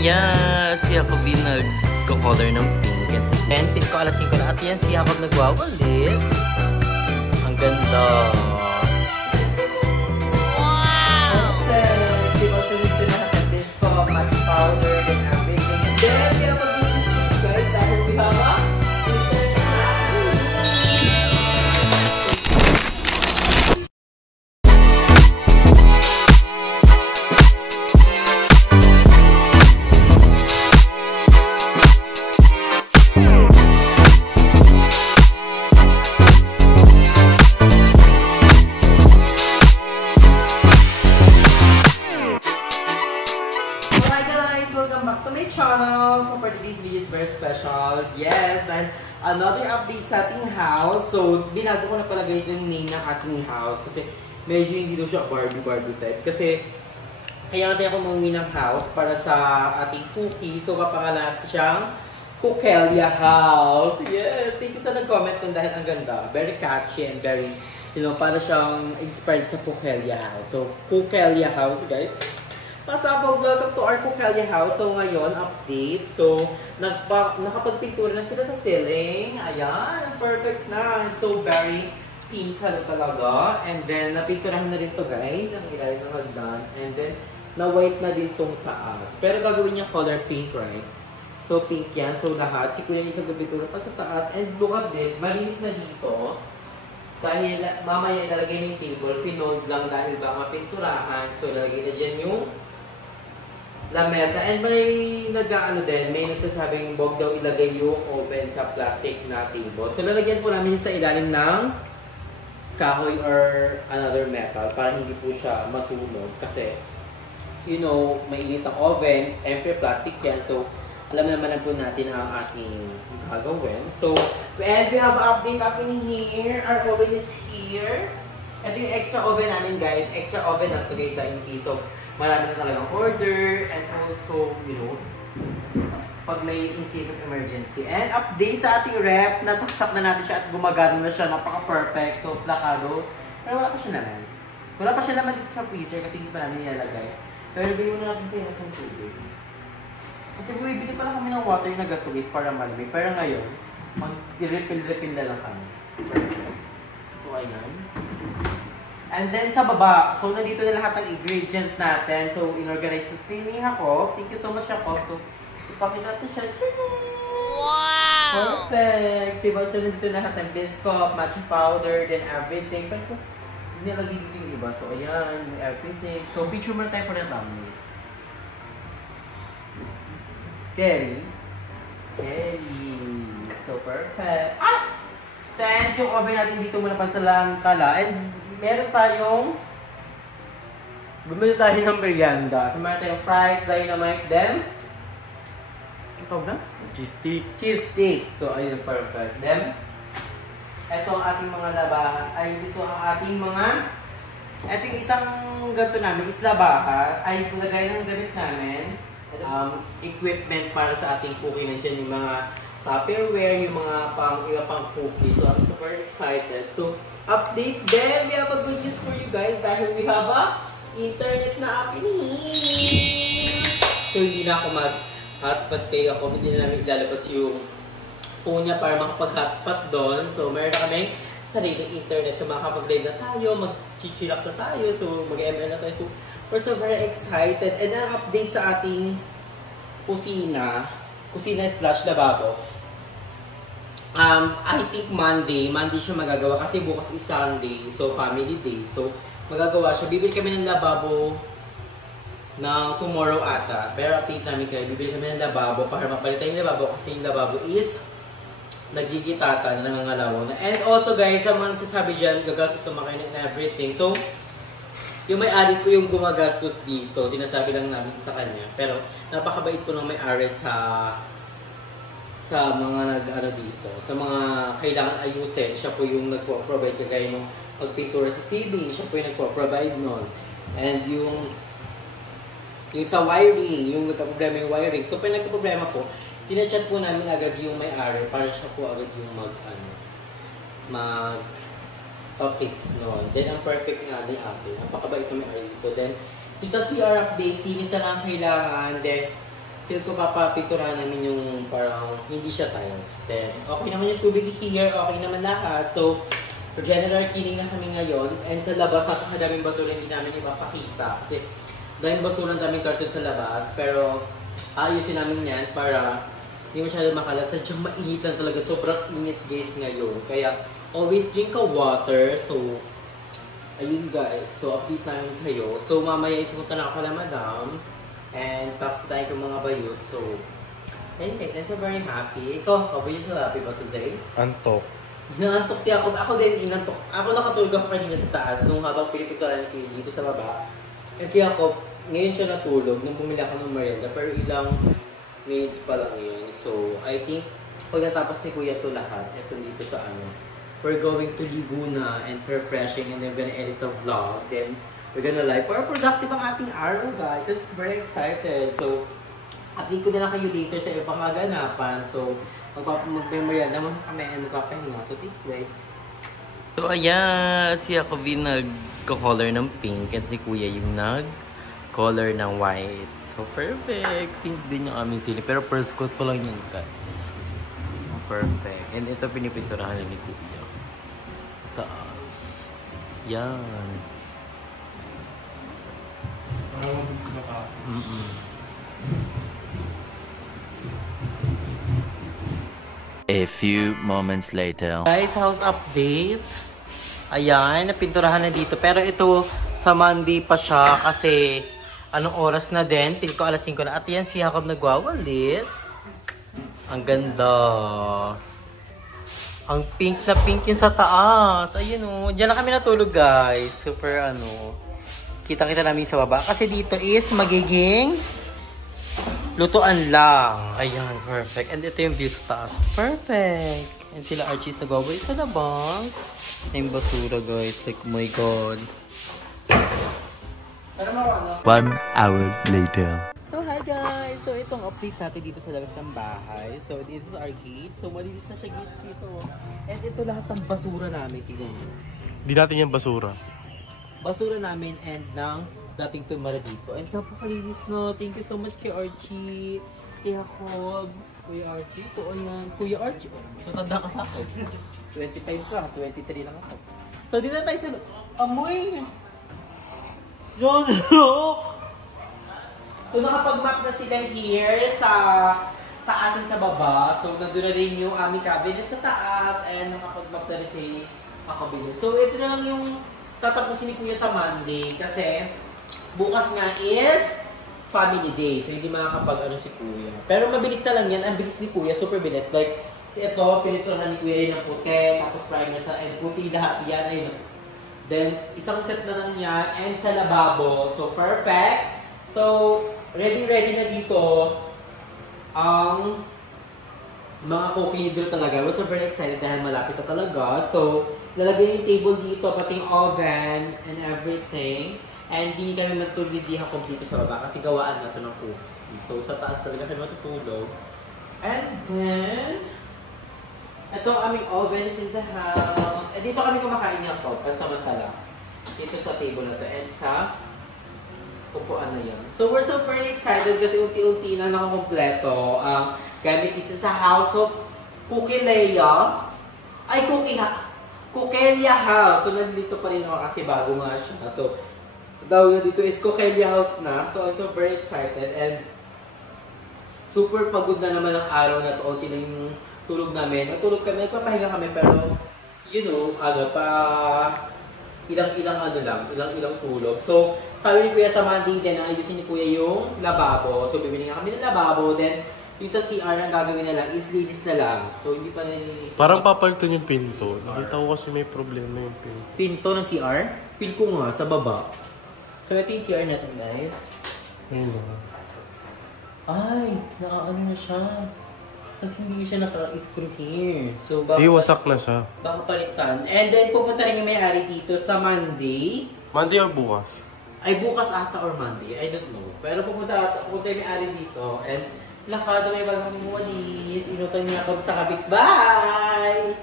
Ayan, si Jacoby nag-color ng pink. And pink ko alas 5 na. At yan, si Jacob nagwawalis. Ang ganda. Wow! Okay, si Jacob na natin this match powder and everything. And then, we have a good news guys dahil si Mama. Yes, dahil another update sa ating house. So, binago ko na pala guys yung name ng ating house kasi medyo hindi daw siya Barbie type. Kasi, kaya natin ako umuwi ng house para sa ating cookie. So, papangalan natin siyang Cookelia House. Yes, thank you sa nag-comment nun dahil ang ganda. Very catchy and very, para siyang inspired sa Cookelia House. So, Cookelia House guys. Pasabog, welcome to our Cookelia House. So ngayon, update. So, nakapagpintura na sila sa ceiling. Ayan, perfect na. It's so very pink talaga. And then, napinturahan na rin to guys. Ang ilalim ng hagdan. And then, na-white na din tong taas. Pero gagawin niya color pink, right? So, pink yan. So, lahat. Si Kuya isang pintura pa sa taas. And look at this. Malinis na dito. Dahil mamaya ilalagay yung table. Finold lang dahil baka pinturahan. So, ilalagay na dyan yung lamesa. And may may nagsasabing huwag daw ilagay yung oven sa plastic na table. So, lalagyan po namin sa ilalim ng kahoy or another metal para hindi po siya masunog. Kasi, mainit ang oven, empty plastic yan. So, alam naman po natin ang ating gagawin. So, and we have update up in here. Our oven is here. Ito yung extra oven namin guys. Extra oven na ito guys sa MP. So, marami na talagang order and also, pag may in case of emergency. And update sa ating rep, nasaksak na natin siya at gumagana na siya, napaka-perfect. So, plakado. Pero wala pa siya naman. Wala pa siya naman dito sa freezer kasi hindi pa namin nilalagay. Pero bigyan muna natin tayo ng tubig. Kasi bumibili pala kami ng water na gatulis para malamig. Pero ngayon, mag-refill na lang kami. Perfect. So, ayan. And then sa baba, so nandito na lahat ng ingredients natin. So inorganize natin ni Jacob. Thank you so much Jacob. So ipakita natin siya. Wow! Perfect! Diba? So nandito na lahat ng biscuit, matcha powder, then everything. Pero nilagay dito yung iba. So ayan, everything. So picture muna tayo for the thumbnail. Kelly. So perfect. Ah! Then yung oven natin dito muna pansalantala. And meron tayong bumili tayo ng merienda. Meron tayong fries, dynamite, then ito na? Cheese stick. So, ayun, perfect. Then, ito ang ating mga labahan. Ito ang ating mga ito yung isang ganito namin is labahan. Ay, lagay ng gamit namin. Equipment para sa ating cooking. Nandiyan yung mga Tupperware, yung mga iba pang cookies. So, I'm super excited. So, update then, we have a good news for you guys dahil we have a internet na up in here. So, hindi na ako mag-hotspot kayo ako. Hindi na namin ilalabas yung phone niya para makapag-hotspot doon. So, meron na kami sariling internet. So, makakapag-live na tayo, mag-chichilak na tayo. So, mag-ML na tayo. So, we're so very excited. And ang update sa ating kusina slash lababo. I think Monday siya magagawa kasi bukas is Sunday, so family day. So, magagawa siya. Bibili kami ng lababo na tomorrow ata. Pero update namin kayo, bibili kami ng lababo para mapalitan yung lababo kasi yung lababo is nagigitata na nangangalaw na. And also guys, sa mga nagsasabi dyan, gagastos na makain and everything. So, yung may-ari ko yung gumagastos dito, sinasabi lang namin sa kanya. Pero, napakabait po ng may-ari sa mga dito, sa mga kailangan ayusin. Siya po yung nagpo-provide kagaya ng pagpintura sa ceiling, siya po yung nagpo-provide nun. And yung sa wiring, yung nagka-problema yung wiring. So, pag nagka-problema po, tinachat po namin agad yung may-ari para siya po agad yung mag-fix nun. Then, ang perfect nga din atin. Napakabait na may-ari dito. Then, yung sa CR update, tinis na lang kailangan. Then, feel ko papapinturahan namin yung parang hindi siya tiles. Then, okay naman yung tubig here, okay naman lahat. So, for general cleaning na kami ngayon. And sa labas, napakadaming basura hindi namin ipapakita. Kasi, daming basura, daming karton sa labas. Pero, ayusin namin yan para hindi masyado makalat. Sadyang mainit lang talaga. Sobrang init guys ngayon. Kaya, always drink a water. So, ayun guys, so update namin kayo. So mamaya isumunta na ako kala madam. And pakitayin ko mga bayot. So, ayun guys, I'm so very happy. Ikaw, how are you so happy ba today? Antok. Inantok siya ako. Ako din inantok. Ako nakatulog ako kanina sa taas nung habang pinipinturan ko dito sa baba. And si Jacob, ngayon siya natulog nung bumili ako ng merienda. Pero ilang minutes pa lang yun. So, I think pag natapos ni Kuya ito lahat, ito dito sa ano, we're going to Liguna and refreshing and then we're gonna edit the vlog. Then we're gonna live para productive ang ating araw guys. I'm very excited. So update ko na lang kayo later sa ibang maganapan. So mag-merienda naman kami and magpapahinga. So thank you guys. So ayan, si Jacoby nag-color ng pink at si Kuya yung nag-color ng white. So perfect. Pink din yung aming sili. Pero first coat pa lang yun guys. Perfect. And ito pinipinturahan na ni Kuya. Taas. Yan. A few moments later. Guys, house update. Ayan, napinturahan na dito. Pero ito, sa Monday pa siya kasi anong oras na din? Pili ko alas 5 na. At yan, si Jacob nagwawalis. Ang ganda. Ang pink na pink yun sa taas. Ayun o. Diyan na kami natulog guys. Super ano. Kita-kita namin sa baba. Kasi dito is magiging lutuan lang. Ayan, perfect. And ito yung view sa taas. Perfect. And sila Archie's nagwaway sa labang. Yung basura guys. Like, oh my God. 1 hour later. So, hi guys! So, itong update natin dito sa labas ng bahay. So, this is our gate. So, malinis na siya guys dito. And ito lahat ng basura namin. Tignan mo. Di natin yung basura. Basura namin and ng dating tumara dito. And napakalinis no. Thank you so much kay Archie. Kay Jacob. Kuya Archie. Ito o yan. Kuya Archie. So, tanda ka sa akin. 25 ka. 23 lang ako. So, dito na tayo sa... Amoy! John Rock! So, nakapag-map na sila here sa taas at sa baba. So, nandun na rin yung aming cabinet sa taas and nakapag-map na rin si cabinet. So, ito na lang yung tatapusin ni Kuya sa Monday kasi bukas nga is family day. So, hindi makakapag-ano si Kuya. Pero mabilis na lang yan. Ang bilis ni Kuya. Super bilis. Like, ito, pinituran ni Kuya yun ng puti. Tapos primer sa and puti lahat yan. Ayun. Then, isang set na lang yan. And sa lababo. So, perfect. So, ready na dito ang mga cooking doon talaga. We're so very excited dahil malapit na talaga. So, lalagay yung table dito, pati yung oven and everything. And hindi kami matutulog di Jacob dito sa baba kasi gawaan na ito ng cookie. So, sa taas talaga kami matutulog. And then, ito ang aming oven is in the house. Eh, dito kami kumakain niya po, pansamantala. Dito sa table na to and sa upuan na yan. So, we're so very excited kasi unti-unti na nakakompleto ang gamit dito sa house of Kukileya. Ay, Kukelia House. So, nandito pa rin ako kasi bago nga siya. So, daw na dito is Kukelia House na. So, I'm so very excited and super pagod na naman ang araw na to. Unti na yung tulog namin. Nagtulog kami, nagpapahinga kami pero, you know, ilang tulog. So, sabi ni Kuya sa Monday din, ayusin ni Kuya yung lababo. So, bibili nga kami ng lababo. Then, yung sa CR na gagawin na lang is linis na lang. So, hindi pa nililinis. Parang papalitan yung pinto. Nakita ko kasi may problema yung pinto. Pinto ng CR? Feel ko nga, sa baba. So, ito yung CR natin, guys. Ayun na. Ay, nakaano na siya. Kasi hindi siya naka-screw here. So, baka, Di, wasak na siya. Baka palitan. And then, pupunta rin yung may-ari dito sa Monday. Monday or bukas? Ay, bukas ata or Monday. I don't know. Pero pupunta yung may-ari dito. And, lakado may bagang bumulis. Inutang niya ako sa kapitbahay.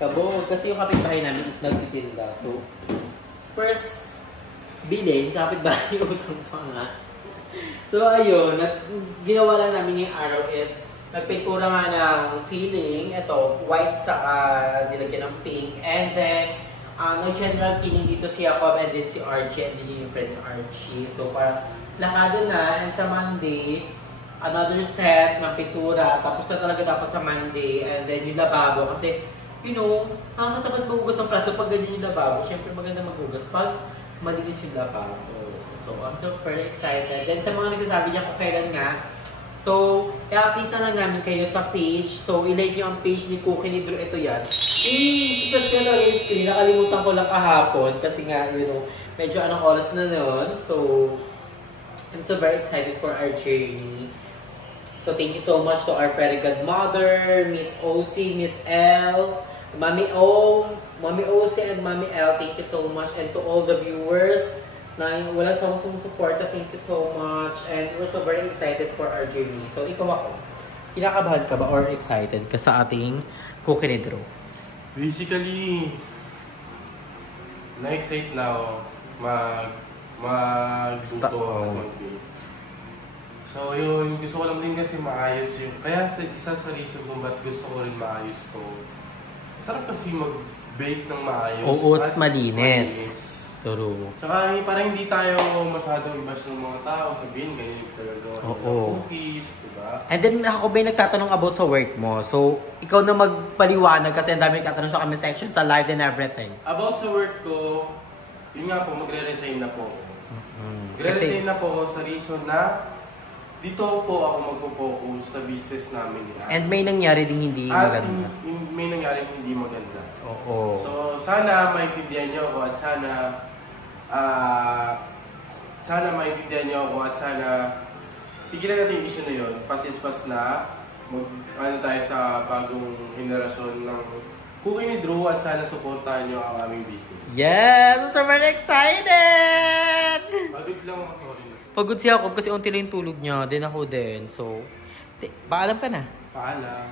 Kabog. Kasi yung kapitbahay namin is nagtitinda. So, first, bilhin sa kapitbahay. Utang pa nga. So ayun, ginawa lang namin yung araw is nagpintura nga ng ceiling, ito, white saka nilagyan ng pink, and then nag-general cleaning dito si Jacob and then si Archie, and then yung friend ni Archie. So parang lakado na, and sa Monday, another set ng pintura, tapos na talaga dapat sa Monday, and then yung lababo, kasi you know, nakakatamad magugas ng plato pag ganyan yung lababo. Siyempre maganda magugas pag malinis yung lababo. So I'm so very excited. Then sa mga nagsasabi niya kung kailan nga, so, i-update na lang namin kayo sa page. So, ilike nyo ang page ni Cookie ni Drew. Ito yan. I-splash ko na lang yung screen. Nakalimutan ko lang kahapon. Kasi nga, you know, medyo anong oras na nun. So, I'm so very excited for our journey. So, thank you so much to our fairy godmother, Miss OC, Miss L, Mami O, Mami OC and Mami L. Thank you so much. And to all the viewers na wala sa mga sumusuporta, thank you so much. And we're so very excited for our journey. So, ikaw ako, kinakabahan ka ba or excited ka sa ating Cookie ni Drew? Basically, na-excite na ako mag-luto ako mag-bake. So yun, gusto ko lang din kasi maayos yung, kaya isa sa reason kung ba't gusto ko rin maayos to. Sarap kasi mag-bake ng maayos. Oo, at malinis. True. Tsaka parang hindi tayo masyadong i-bash ng mga tao, sabihin ganyan talaga cookies, diba? And then ako ba yung nagtatanong about sa work mo? So, ikaw na magpaliwanag kasi ang dami nagtatanong sa comment section, sa live and everything. About sa work ko, yun nga po, magre-resign na po ako. Magre-resign na po ako sa reason na dito po ako magpo-focus sa business namin. And may nangyari ding hindi maganda. May nangyari hindi maganda. Oo. So, sana maintindihan niyo ako at sana maintindihan niyo ako at sana tigilan natin yung issue na yun. Pasispas na, ano tayo sa bagong henerasyon ng Cookie ni Drew at sana supportahan niyo ang aming business. Yes! I'm so very excited! Pagod lang ako, sorry. Pagod si Jacob kasi unti lang yung tulog niya, din ako din. So, paalam ka na. Paalam.